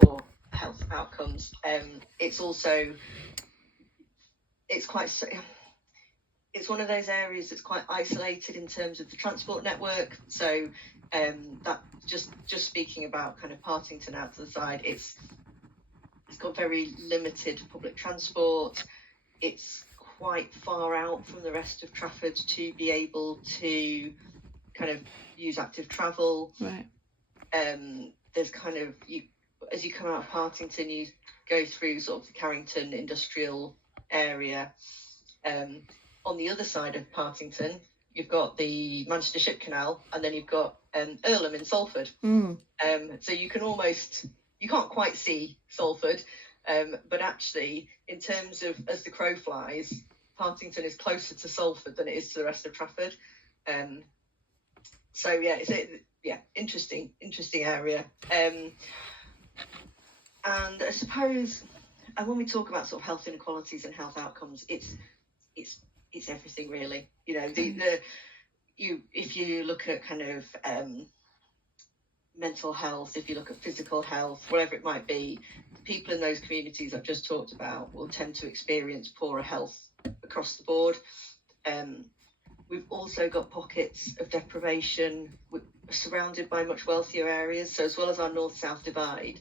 poor health outcomes. It's also, it's one of those areas that's quite isolated in terms of the transport network. So that just speaking about kind of Partington out to the side, it's got very limited public transport. It's quite far out from the rest of Trafford to be able to kind of use active travel. Right. There's kind of, as you come out of Partington, you go through sort of the Carrington industrial area. On the other side of Partington, you've got the Manchester Ship Canal, and then you've got Earlham in Salford. So you can't quite see Salford, but actually, in terms of as the crow flies, Partington is closer to Salford than it is to the rest of Trafford. So yeah, interesting area. And I suppose, and when we talk about sort of health inequalities and health outcomes, it's everything really. You know, if you look at kind of mental health, if you look at physical health, whatever it might be, the people in those communities I've just talked about will tend to experience poorer health across the board. We've also got pockets of deprivation surrounded by much wealthier areas. So as well as our north-south divide,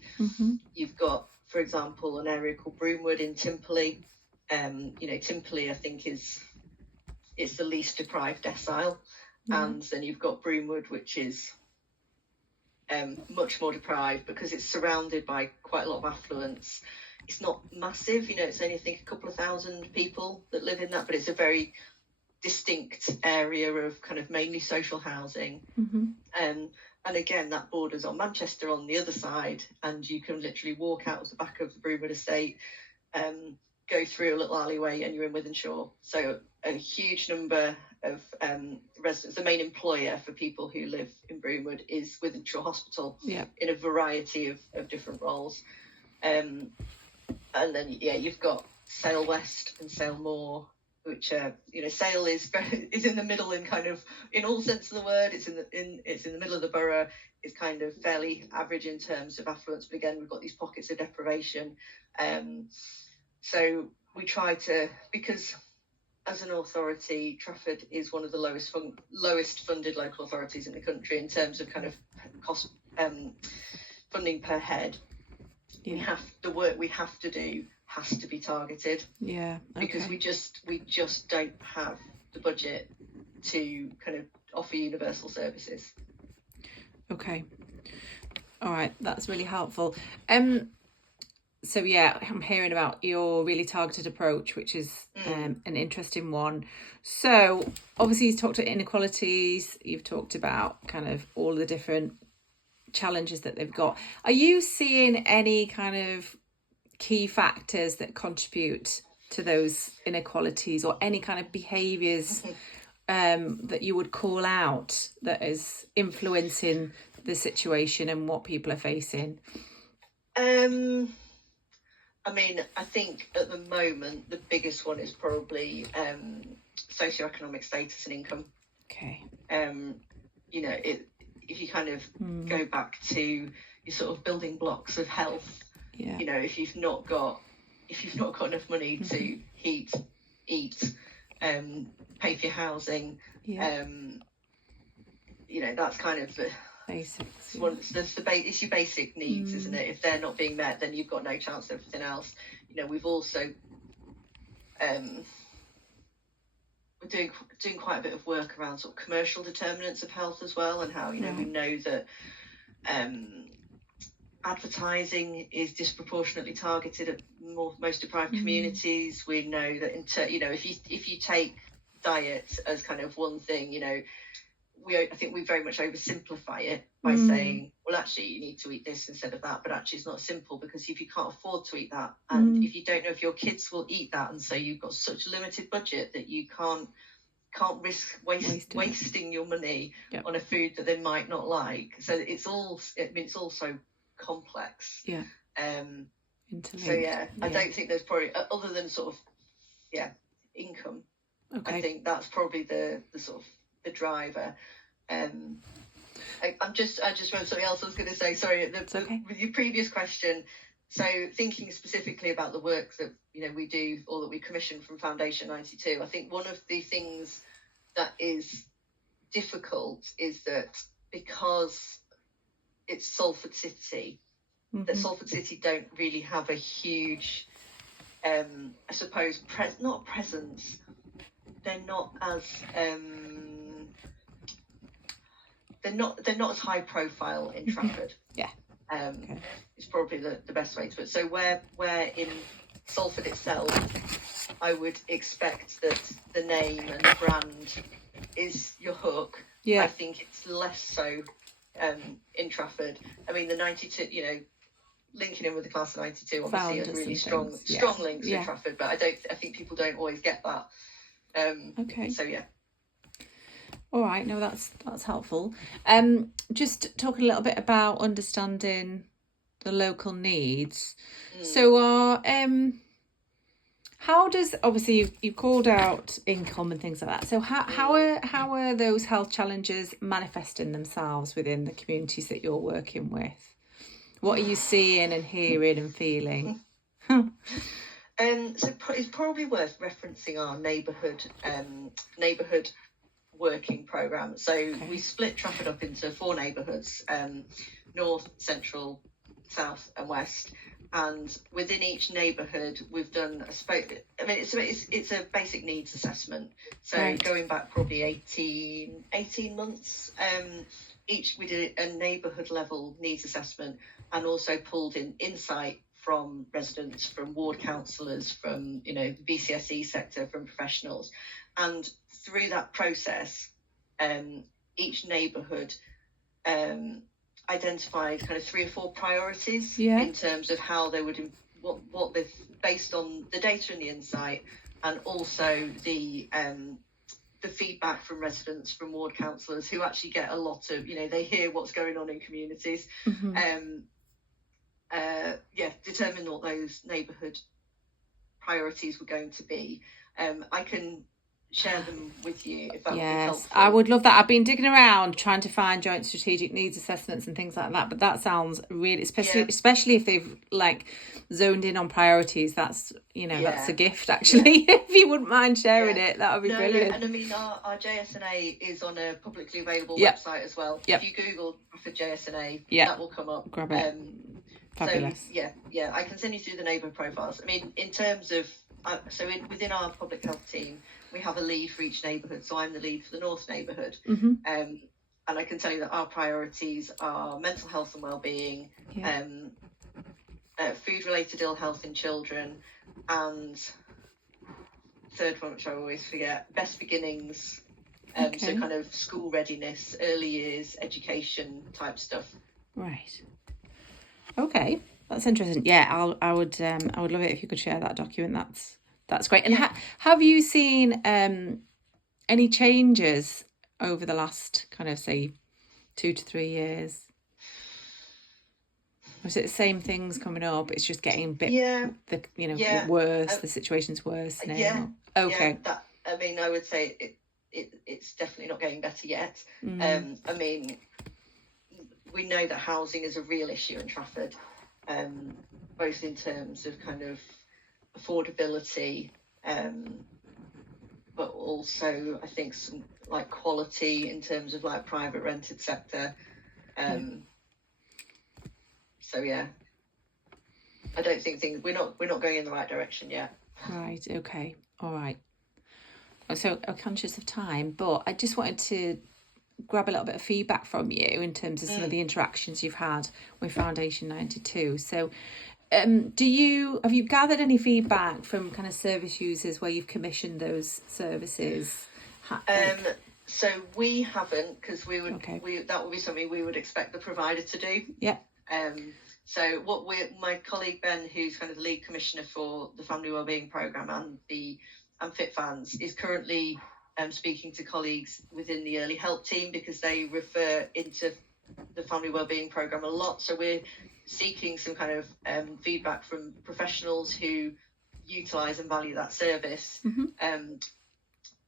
you've got, for example, an area called Broomwood in Timperley. Timperley, I think, it's the least deprived decile. And then you've got Broomwood, which is much more deprived because it's surrounded by quite a lot of affluence. It's not massive, it's only, I think, a couple of thousand people that live in that, but it's a very distinct area of kind of mainly social housing. And again, that borders on Manchester on the other side, and you can literally walk out of the back of the Broomwood estate, go through a little alleyway, and you're in Wythenshawe. So a huge number of residents. The main employer for people who live in Broomwood is Wythenshawe Hospital, in a variety of different roles. And then you've got Sale West and Sale Moor, which Sale is in the middle in kind of, in all sense of the word. It's in the middle of the borough. It's kind of fairly average in terms of affluence, but again, we've got these pockets of deprivation. So we try to, because as an authority, Trafford is one of the lowest funded local authorities in the country in terms of kind of cost funding per head. The work we have to do has to be targeted. Because we just don't have the budget to kind of offer universal services. Okay. All right, that's really helpful. So I'm hearing about your really targeted approach, which is an interesting one. So obviously you've talked about inequalities, you've talked about kind of all the different challenges that they've got. Are you seeing any kind of key factors that contribute to those inequalities, or any kind of behaviours that you would call out that is influencing the situation and what people are facing? I think at the moment the biggest one is probably socioeconomic status and income. Okay. If you kind of go back to your sort of building blocks of health, if you've not got enough money to heat, eat, pay for your housing, that's kind of the basics. It's your basic needs, isn't it? If they're not being met, then you've got no chance of everything else. We've also we're doing quite a bit of work around sort of commercial determinants of health as well, and how we know that advertising is disproportionately targeted at most deprived communities. We know that if you take diet as kind of one thing, I think we very much oversimplify it by saying, well, actually, you need to eat this instead of that. But actually, it's not simple, because if you can't afford to eat that, and if you don't know if your kids will eat that, and so you've got such a limited budget that you can't risk wasting your money on a food that they might not like. So it's all so complex. I don't think there's probably, other than sort of income. Okay. I think that's probably the sort of the driver. I just remember something else I was going to say. Sorry, with your previous question. So thinking specifically about the work that we do or that we commission from Foundation 92, I think one of the things that is difficult is that because it's Salford City, that Salford City don't really have a huge, I suppose, not presence. They're not as they're not as high profile in Trafford. Yeah. It's probably the best way to put it. So where in Salford itself, I would expect that the name and the brand is your hook. Yeah. I think it's less so in Trafford. I mean, the 92, linking in with the class of 92 obviously has really strong links with Trafford, but I think people don't always get that. Okay. So yeah. All right, no, that's helpful. Just talking a little bit about understanding the local needs. So how does, obviously you called out income and things like that. So how are those health challenges manifesting themselves within the communities that you're working with? What are you seeing and hearing and feeling? So it's probably worth referencing our neighbourhood working programme. So we split Trafford up into 4 neighbourhoods, north, central, south and west. And within each neighbourhood, we've done it's a basic needs assessment. So going back probably 18 months, we did a neighbourhood level needs assessment and also pulled in insight from residents, from ward councillors, from the BCSE sector, from professionals. And through that process, each neighbourhood identified kind of 3 or 4 priorities in terms of how they would what they've based on the data and the insight, and also the feedback from residents, from ward councillors, who actually get a lot of they hear what's going on in communities. Determine what those neighbourhood priorities were going to be. I can share them with you if that would be helpful. I would love that. I've been digging around trying to find joint strategic needs assessments and things like that, but that sounds really, especially if they've zoned in on priorities, that's that's a gift actually. If you wouldn't mind sharing it, that would be brilliant. And I mean our JSNA is on a publicly available website as well. If you Google Trafford JSNA, that will come up. Grab it. Fabulous. So I can send you through the neighbourhood profiles. I mean, in terms of within our public health team, we have a lead for each neighbourhood. So I'm the lead for the North neighbourhood. And I can tell you that our priorities are mental health and wellbeing, food-related ill health in children, and third one, which I always forget, best beginnings. So kind of school readiness, early years, education type stuff. Right. Okay, that's interesting. Yeah, I would love it if you could share that document. That's great. And have you seen any changes over the last kind of say 2 to 3 years? Or is it the same things coming up? It's just getting a bit worse. The situation's worse now. Okay. I mean, I would say it's definitely not getting better yet. I mean, we know that housing is a real issue in Trafford, both in terms of kind of affordability, but also I think some like quality in terms of like private rented sector. So I don't think we're not going in the right direction yet. Right. Okay. All right. So I'm conscious of time, but I just wanted to grab a little bit of feedback from you in terms of some of the interactions you've had with Foundation 92. So have you gathered any feedback from kind of service users where you've commissioned those services? So we haven't, because that would be something we would expect the provider to do. So my colleague Ben, who's kind of the lead commissioner for the Family Wellbeing Programme and the Fit Fans, is currently speaking to colleagues within the early help team, because they refer into the Family Wellbeing Programme a lot. So we're seeking some kind of feedback from professionals who utilise and value that service.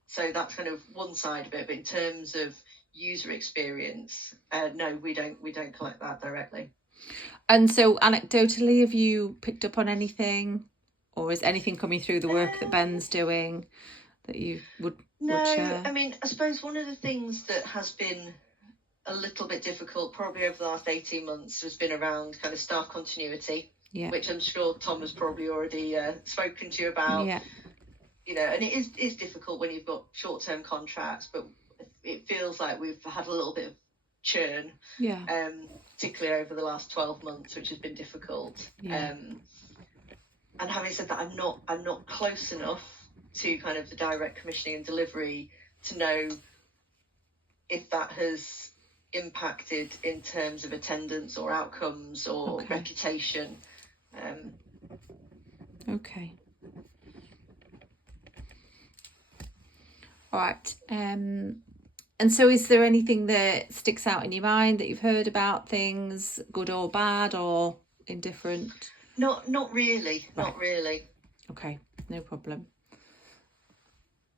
So that's kind of one side of it. But in terms of user experience, no, we don't collect that directly. And so anecdotally, have you picked up on anything, or is anything coming through the work that Ben's doing that you would share? I mean, I suppose one of the things that has been a little bit difficult probably over the last 18 months has been around kind of staff continuity, which I'm sure Tom has probably already spoken to you about. And it is difficult when you've got short-term contracts, but it feels like we've had a little bit of churn, particularly over the last 12 months, which has been difficult. And having said that, I'm not close enough to kind of the direct commissioning and delivery to know if that has impacted in terms of attendance or outcomes or reputation. Okay. All right. And so is there anything that sticks out in your mind that you've heard about things, good or bad or indifferent? Not really. Right. Not really. Okay, no problem.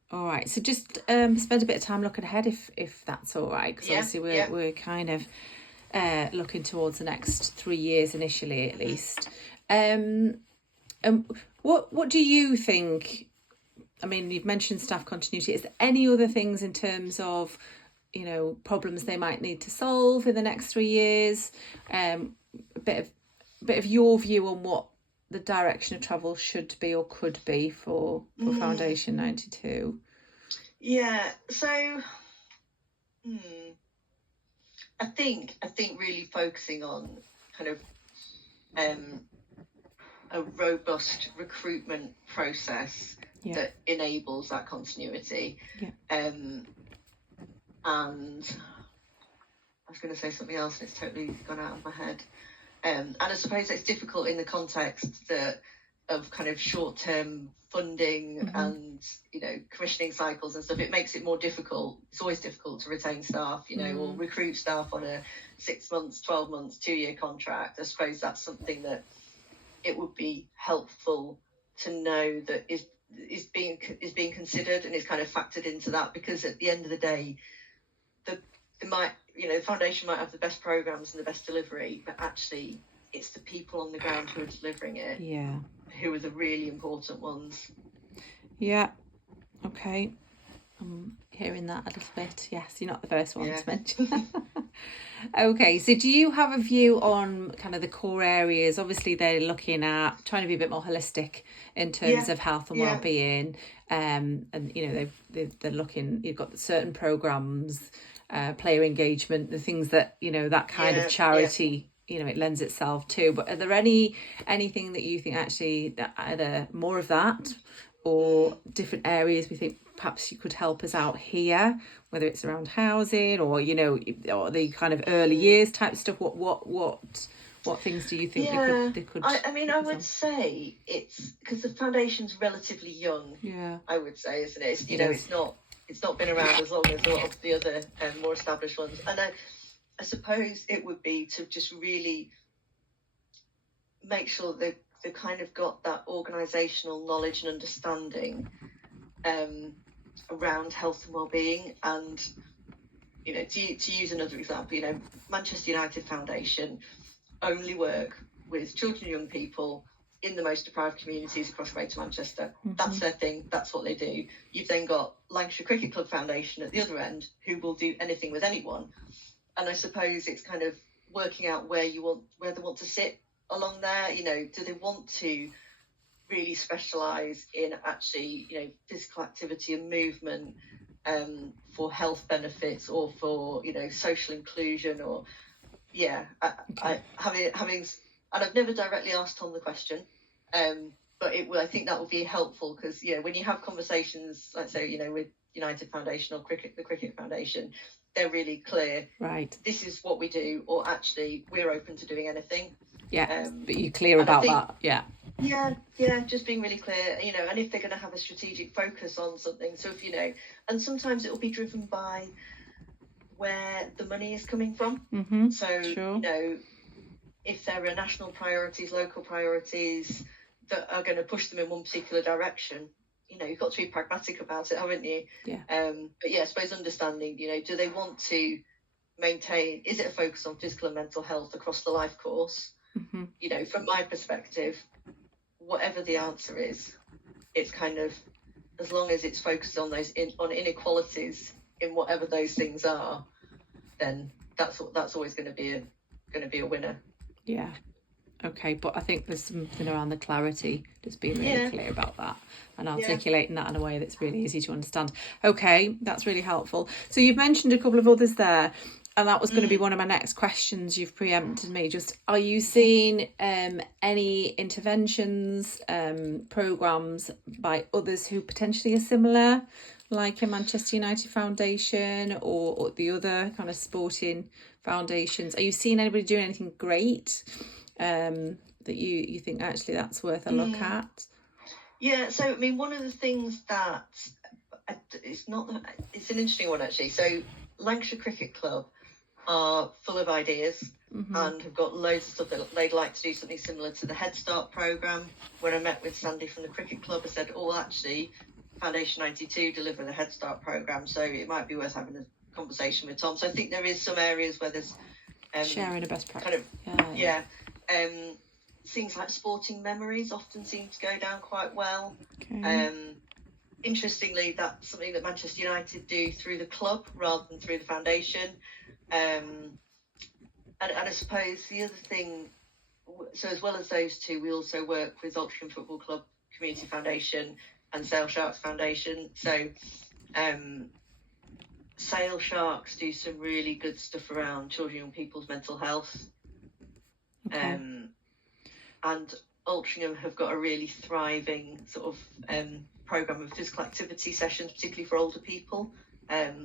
All right, so just spend a bit of time looking ahead if that's all right, because obviously we're kind of looking towards the next 3 years initially at least. What do you think? I mean, you've mentioned staff continuity. Is there any other things in terms of, problems they might need to solve in the next 3 years? A bit of your view on what the direction of travel should be or could be for Foundation 92. Yeah, so I think really focusing on kind of a robust recruitment process that enables that continuity. And I was going to say something else and it's totally gone out of my head. And I suppose it's difficult in the context of kind of short-term funding and, commissioning cycles and stuff. It makes it more difficult. It's always difficult to retain staff, or recruit staff on a 6 months, 12 months, 2-year contract. I suppose that's something that it would be helpful to know that is being considered and is kind of factored into that, because at the end of the day, the foundation might have the best programs and the best delivery, but actually it's the people on the ground who are delivering it who are the really important ones. Okay, I'm hearing that a little bit. Yes, you're not the first one to mention. Okay, so do you have a view on kind of the core areas? Obviously they're looking at trying to be a bit more holistic in terms of health and well-being, and they're looking, you've got certain programs, player engagement, the things that that kind of charity it lends itself to. But are there anything that you think actually that either more of that or different areas we think perhaps you could help us out here, whether it's around housing or or the kind of early years type stuff? What things do you think they could I would say it's because the foundation's relatively young. I would say, isn't it? It's not been around as long as a lot of the other more established ones. And I suppose it would be to just really make sure that they've kind of got that organisational knowledge and understanding around health and well-being. And to use another example, Manchester United Foundation only work with children and young people in the most deprived communities across Greater Manchester. That's their thing. That's what they do. You've then got Lancashire Cricket Club Foundation at the other end, who will do anything with anyone. And I suppose it's kind of working out where they want to sit along there. Do they want to really specialise in actually, physical activity and movement for health benefits or for, social inclusion or, having, and I've never directly asked Tom the question, but I think that would be helpful because, when you have conversations, let's say, with United Foundation or the Cricket Foundation, they're really clear. Right. This is what we do, or actually we're open to doing anything. But you're clear about that. Yeah, just being really clear, and if they're going to have a strategic focus on something. So if, and sometimes it will be driven by where the money is coming from. So, if there are national priorities, local priorities that are going to push them in one particular direction, you've got to be pragmatic about it, haven't you? Yeah. But yeah, I suppose understanding, do they want to maintain, is it a focus on physical and mental health across the life course? Mm-hmm. From my perspective, whatever the answer is, it's kind of, as long as it's focused on those on inequalities in whatever those things are, then that's always going to be a winner. Yeah. Okay, but I think there's something around the clarity, just being really clear about that and articulating that in a way that's really easy to understand. Okay, that's really helpful. So you've mentioned a couple of others there, and that was going to be one of my next questions. You've preempted me. Just, are you seeing any interventions, programmes by others who potentially are similar, like a Manchester United Foundation or the other kind of sporting foundations? Are you seeing anybody doing anything great that you think actually that's worth a look at? Yeah, so I mean, one of the things that it's an interesting one actually. So Lancashire Cricket Club are full of ideas and have got loads of stuff that they'd like to do something similar to the Head Start programme. When I met with Sandy from the Cricket Club, I said, actually, Foundation 92 deliver the Head Start programme, so it might be worth having a conversation with Tom. So I think there is some areas where there's sharing a best practice. Things like sporting memories often seem to go down quite well. Okay. Interestingly, that's something that Manchester United do through the club rather than through the foundation. And I suppose the other thing, so as well as those two, we also work with Altrincham Football Club Community Foundation and Sale Sharks Foundation. So Sale Sharks do some really good stuff around children and people's mental health. Okay. And Altrincham have got a really thriving sort of programme of physical activity sessions, particularly for older people,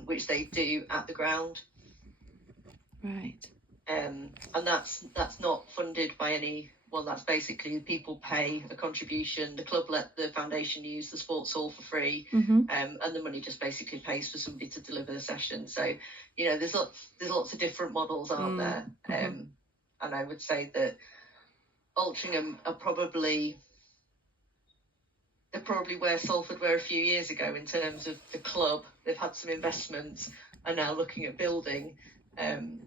which they do at the ground. Right. And that's not funded by anyone. That's basically people pay a contribution. The club let the foundation use the sports hall for free, and the money just basically pays for somebody to deliver the session. So, there's lots of different models, aren't there? And I would say that Altrincham are probably where Salford were a few years ago in terms of the club. They've had some investments and now looking at building. The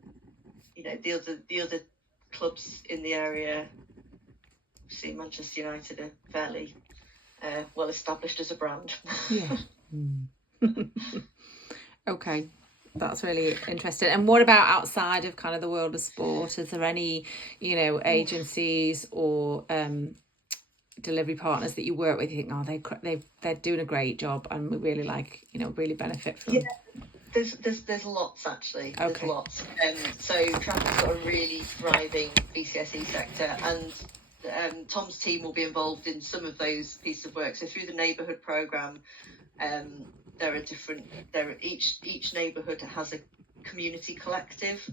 other clubs in the area, see Manchester United are fairly well established as a brand. Yeah. Okay. That's really interesting. And what about outside of kind of the world of sport? Is there any, agencies or delivery partners that you work with? You think, they're doing a great job, and we really really benefit from. Yeah, there's lots actually. Okay. There's lots. So Trafford's got a really thriving BCSE sector, and Tom's team will be involved in some of those pieces of work. So through the neighbourhood programme. Each neighbourhood has a community collective,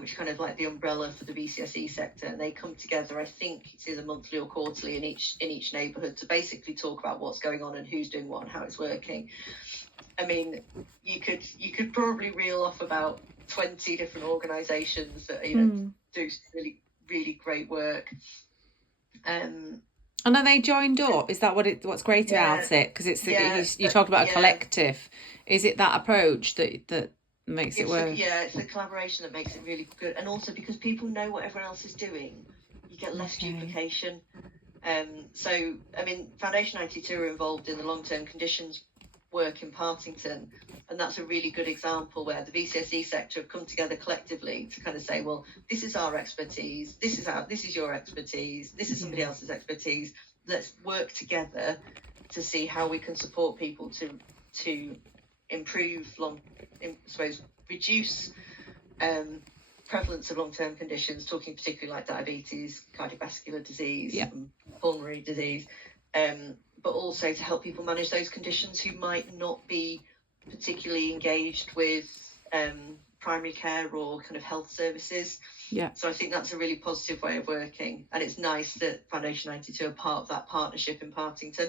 which kind of like the umbrella for the BCSE sector, and they come together. I think it's either monthly or quarterly in each neighbourhood to basically talk about what's going on and who's doing what and how it's working. I mean, you could probably reel off about 20 different organisations that do really really great work. And are they joined up? Is that what's great about it? Because you talked about a collective. Is it that approach that makes it work? It's the collaboration that makes it really good. And also because people know what everyone else is doing, you get less duplication. So, I mean, Foundation 92 are involved in the long-term conditions work in Partington. And that's a really good example where the BCSE sector have come together collectively to kind of say, well, this is our expertise, this is your expertise, this is somebody else's expertise. Let's work together to see how we can support people to improve reduce prevalence of long-term conditions, talking particularly like diabetes, cardiovascular disease, pulmonary disease, but also to help people manage those conditions who might not be particularly engaged with primary care or kind of health services. So I think that's a really positive way of working, and it's nice that Foundation 92 are part of that partnership in Partington.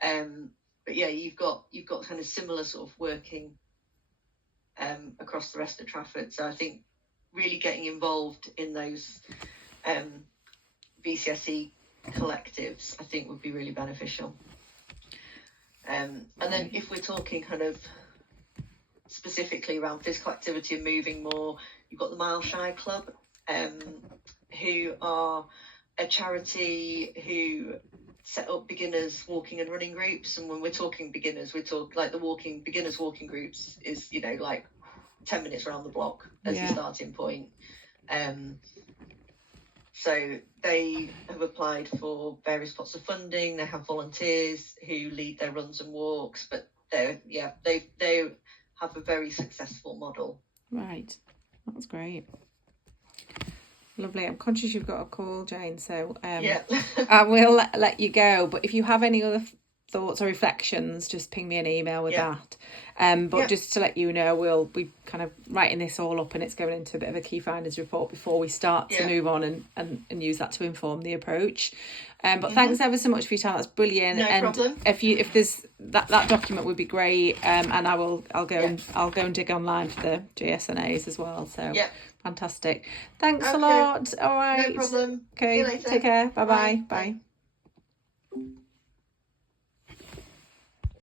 But yeah, you've got kind of similar sort of working across the rest of Trafford. So I think really getting involved in those BCSE collectives, I think, would be really beneficial. And then if we're talking kind of specifically around physical activity and moving more, you've got the Mile Shy Club, who are a charity who set up beginners walking and running groups. And when we're talking beginners, we talk like the beginners walking groups is, you know, like 10 minutes around the block as your starting point. So they have applied for various pots of funding. They have volunteers who lead their runs and walks, but they have a very successful model. Right, that's great. Lovely. I'm conscious you've got a call, Jane, so I will let you go. But if you have any other thoughts or reflections, just ping me an email with that. But just to let you know, we'll be kind of writing this all up, and it's going into a bit of a key findings report before we start to move on and use that to inform the approach. But thanks ever so much for your time. That's brilliant. No problem. If there's that document would be great. And I'll go and dig online for the GSNAs as well. So fantastic. Thanks a lot. All right. No problem. Okay. See you later. Take care. Bye-bye. Bye. Bye.